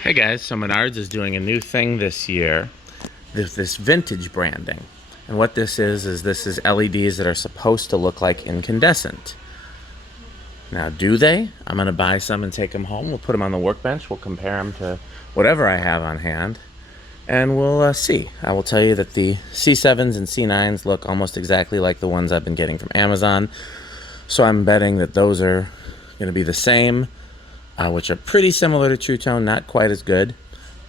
Hey guys, so Menards is doing a new thing this year, this vintage branding. And what this is this is LEDs that are supposed to look like incandescent. Now, do they? I'm going to buy some and take them home. We'll put them on the workbench. We'll compare them to whatever I have on hand. And we'll see. I will tell you that the C7s and C9s look almost exactly like the ones I've been getting from Amazon. So I'm betting that those are going to be the same. Which are pretty similar to Tru-Tone, not quite as good,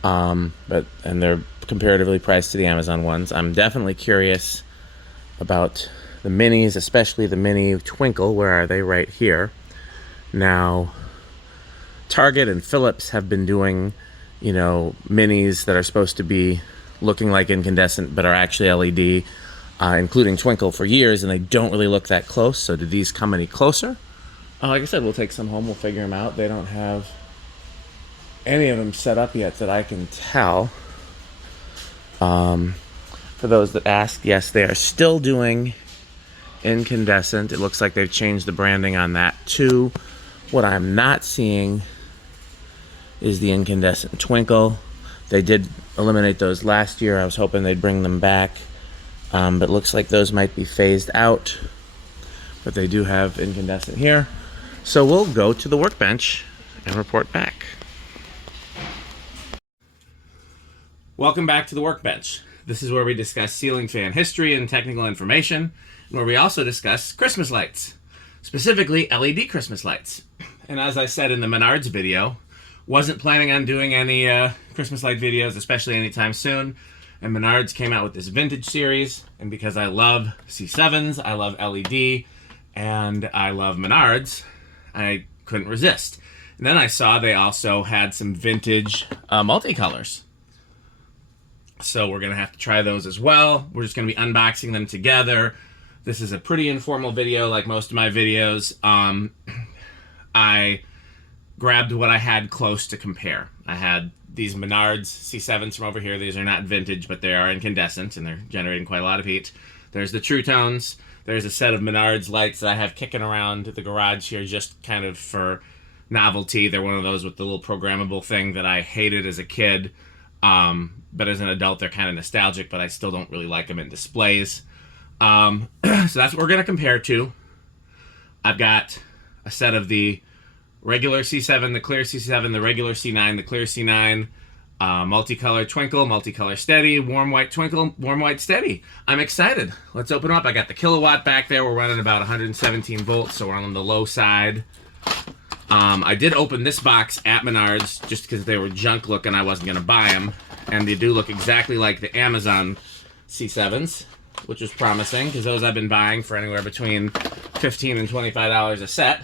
and they're comparatively priced to the Amazon ones. I'm definitely curious about the minis, especially the mini Twinkle. Where are they? Right here. Now, Target and Philips have been doing, minis that are supposed to be looking like incandescent but are actually LED, including Twinkle for years, and they don't really look that close. So do these come any closer? Like I said, we'll take some home. We'll figure them out. They don't have any of them set up yet that I can tell. For those that ask, yes, they are still doing incandescent. It looks like they've changed the branding on that too. What I'm not seeing is the incandescent Twinkle. They did eliminate those last year. I was hoping they'd bring them back. But it looks like those might be phased out. But they do have incandescent here. So we'll go to the workbench and report back. Welcome back to the workbench. This is where we discuss ceiling fan history and technical information, and where we also discuss Christmas lights, specifically LED Christmas lights. And as I said in the Menards video, wasn't planning on doing any Christmas light videos, especially anytime soon. And Menards came out with this vintage series, and because I love C7s, I love LED, and I love Menards, I couldn't resist. And then I saw they also had some vintage multicolors. So we're going to have to try those as well. We're just going to be unboxing them together. This is a pretty informal video like most of my videos. I grabbed what I had close to compare. I had these Menards C7s from over here. These are not vintage, but they are incandescent, and they're generating quite a lot of heat. There's the Tru-Tones. There's a set of Menards lights that I have kicking around the garage here just kind of for novelty. They're one of those with the little programmable thing that I hated as a kid. But as an adult, they're kind of nostalgic, but I still don't really like them in displays. So that's what we're going to compare to. I've got a set of the regular C7, the clear C7, the regular C9, the clear C9, multicolor Twinkle, multicolor Steady, warm white Twinkle, warm white Steady. I'm excited. Let's open them up. I got the kilowatt back there. We're running about 117 volts, so we're on the low side. I did open this box at Menards just because they were junk looking. I wasn't going to buy them. And they do look exactly like the Amazon C7s, which is promising because those I've been buying for anywhere between $15 and $25 a set.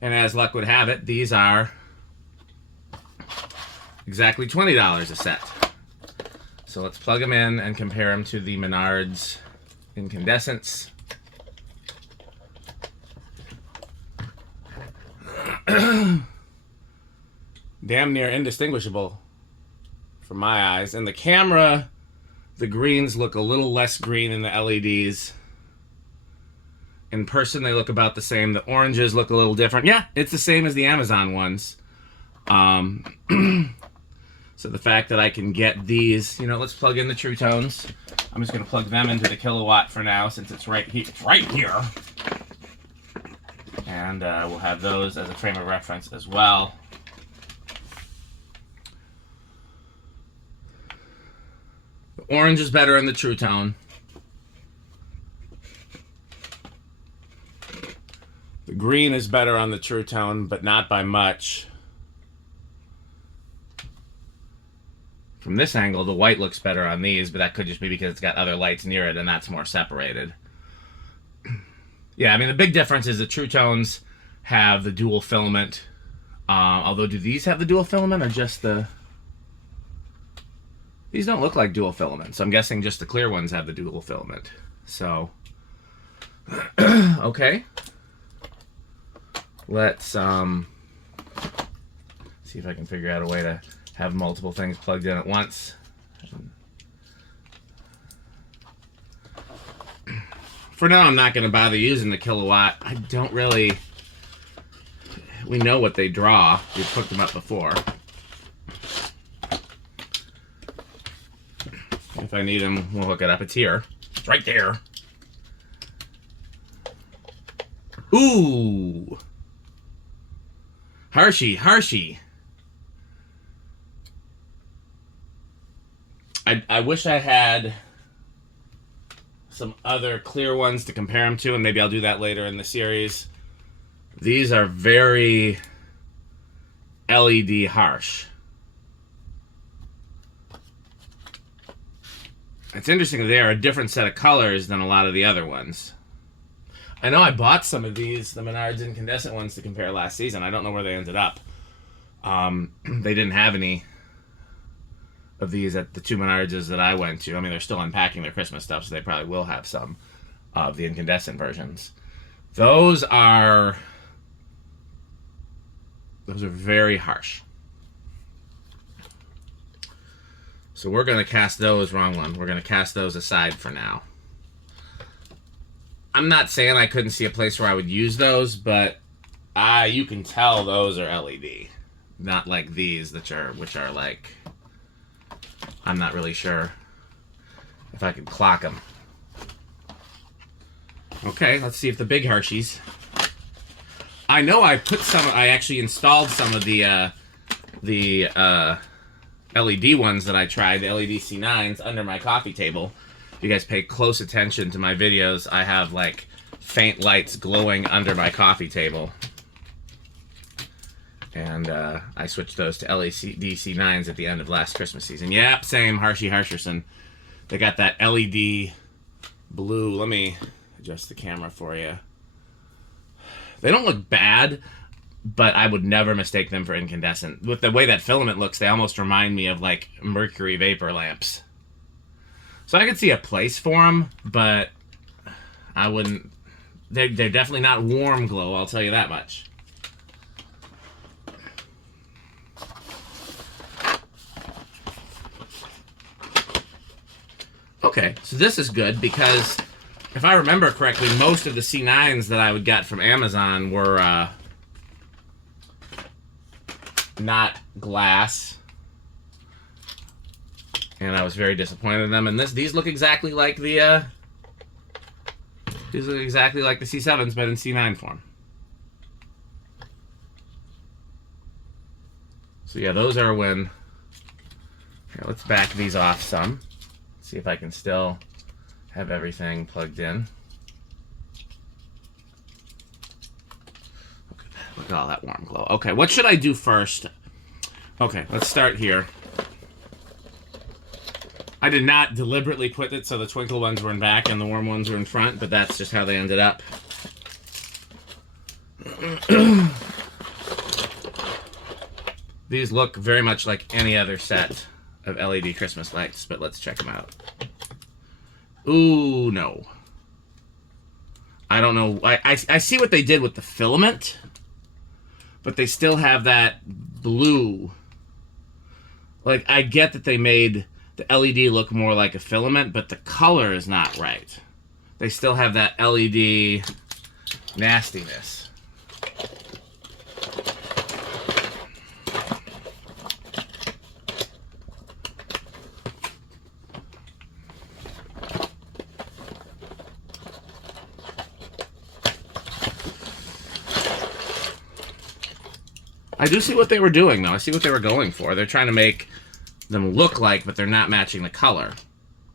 And as luck would have it, these are exactly $20 a set. So let's plug them in and compare them to the Menards incandescents. Damn near indistinguishable from my eyes. In the camera, the greens look a little less green in the LEDs. In person, they look about the same. The oranges look a little different. Yeah, it's the same as the Amazon ones. So the fact that I can get these, let's plug in the Tru-Tones. I'm just going to plug them into the kilowatt for now since it's right here. It's right here. And we'll have those as a frame of reference as well. The orange is better in the Tru-Tone. The green is better on the Tru-Tone, but not by much. From this angle, the white looks better on these, but that could just be because it's got other lights near it and that's more separated. Yeah, I mean, the big difference is the Tru-Tones have the dual filament. Although, do these have the dual filament or just the... These don't look like dual filament, so I'm guessing just the clear ones have the dual filament. So, okay. Let's see if I can figure out a way to have multiple things plugged in at once. For now, I'm not going to bother using the kilowatt. I don't really... We know what they draw. We've hooked them up before. I need them, we'll hook it up. It's here. It's right there. Ooh. Hershey, Hershey. I wish I had some other clear ones to compare them to, and maybe I'll do that later in the series. These are very LED harsh. It's interesting that they are a different set of colors than a lot of the other ones. I know I bought some of these, the Menards incandescent ones, to compare last season. I don't know where they ended up. They didn't have any of these at the two Menards that I went to. I mean, they're still unpacking their Christmas stuff, so they probably will have some of the incandescent versions. Those are very harsh. So we're going to cast those, wrong one. We're going to cast those aside for now. I'm not saying I couldn't see a place where I would use those, but you can tell those are LED. Not like these, which are like, I'm not really sure if I could clock them. Okay, let's see if the big Hershey's. I know I actually installed some of the LED ones that I tried, the LED C9s, under my coffee table. If you guys pay close attention to my videos, I have like faint lights glowing under my coffee table. And I switched those to LED C9s at the end of last Christmas season. Yep, same, Hershey Harsherson. They got that LED blue. Let me adjust the camera for you. They don't look bad, but I would never mistake them for incandescent. With the way that filament looks, they almost remind me of like mercury vapor lamps. So I could see a place for them, but I wouldn't. They're definitely not warm glow, I'll tell you that much. Okay, so this is good because if I remember correctly, most of the C9s that I would get from Amazon were not glass, and I was very disappointed in them. And these look exactly like the C7s, but in C9 form. So yeah, those are when. Here, let's back these off some. See if I can still have everything plugged in. Look at all that warm glow. Okay, what should I do first? Okay, let's start here. I did not deliberately put it so the twinkle ones were in back and the warm ones were in front, but that's just how they ended up. These look very much like any other set of LED Christmas lights, but let's check them out. Ooh, no. I don't know. I see what they did with the filament, but they still have that blue. Like, I get that they made the LED look more like a filament, but the color is not right. They still have that LED nastiness. I do see what they were doing, though. I see what they were going for. They're trying to make them look like, but they're not matching the color.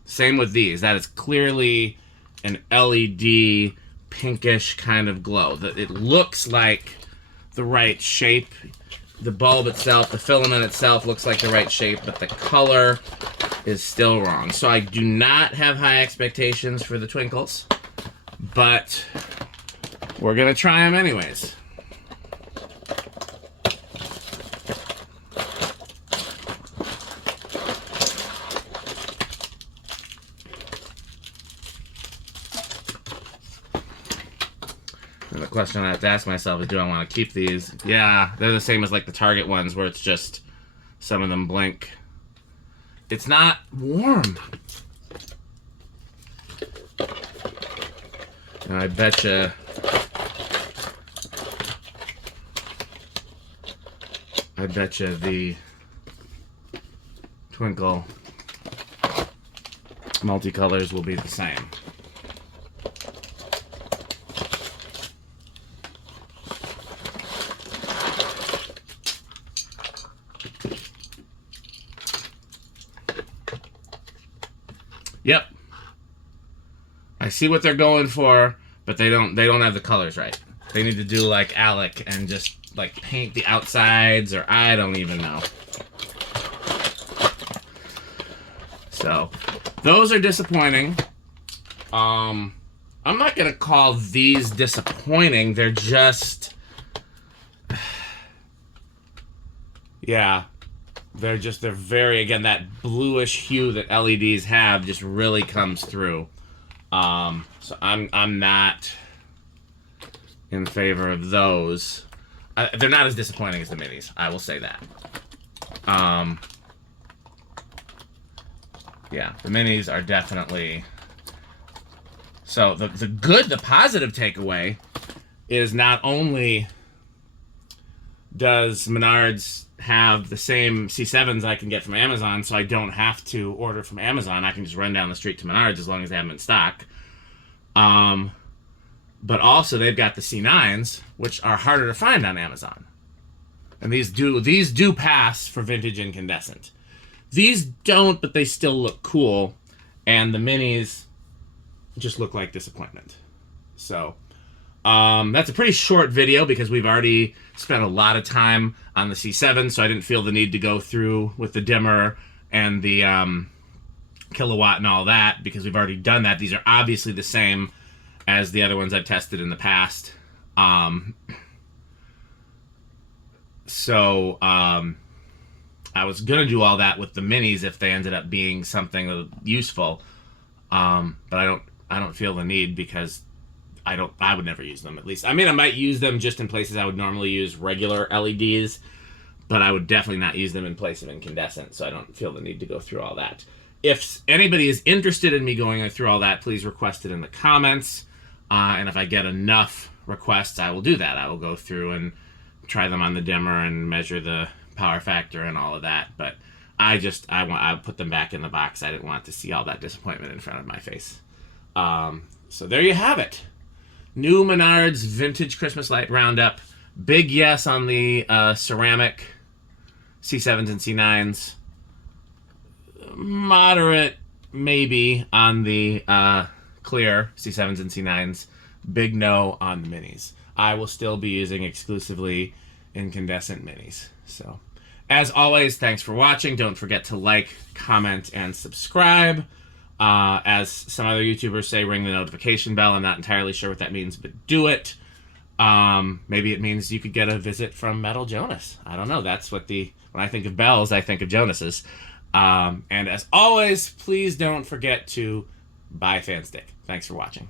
Same with these. That is clearly an LED pinkish kind of glow. It looks like the right shape. The bulb itself, the filament itself looks like the right shape, but the color is still wrong. So I do not have high expectations for the twinkles, but we're going to try them anyways. And the question I have to ask myself is, do I want to keep these? Yeah, they're the same as like the Target ones where it's just some of them blink. It's not warm. And I betcha the twinkle multicolors will be the same. Yep. I see what they're going for, but they don't have the colors right. They need to do like Alec and just like paint the outsides, or I don't even know. So those are disappointing. I'm not gonna call these disappointing. They're just, yeah, they're very, again, that bluish hue that LEDs have just really comes through. So I'm not in favor of those. They're not as disappointing as the minis, I will say that. Yeah, the minis are definitely... So the positive takeaway is not only does Menards have the same C7s I can get from Amazon, so I don't have to order from Amazon. I can just run down the street to Menards as long as they have them in stock. But also they've got the C9s, which are harder to find on Amazon. And these do pass for vintage incandescent. These don't, but they still look cool. And the minis just look like disappointment. So that's a pretty short video because we've already spent a lot of time on the C7, so I didn't feel the need to go through with the dimmer and the kilowatt and all that because we've already done that. These are obviously the same as the other ones I've tested in the past. I was gonna do all that with the minis if they ended up being something useful, but I don't feel the need because I would never use them, at least. I mean, I might use them just in places I would normally use regular LEDs, but I would definitely not use them in place of incandescent, so I don't feel the need to go through all that. If anybody is interested in me going through all that, please request it in the comments, and if I get enough requests, I will do that. I will go through and try them on the dimmer and measure the power factor and all of that, but I put them back in the box. I didn't want to see all that disappointment in front of my face. So there you have it. New Menards Vintage Christmas Light Roundup. Big yes on the ceramic C7s and C9s. Moderate maybe on the clear C7s and C9s. Big no on the minis. I will still be using exclusively incandescent minis. So, as always, thanks for watching. Don't forget to like, comment, and subscribe. As some other YouTubers say, ring the notification bell. I'm not entirely sure what that means, but do it. Maybe it means you could get a visit from Metal Jonas. I don't know. That's what when I think of bells, I think of Jonas's. And as always, please don't forget to buy a fan stick. Thanks for watching.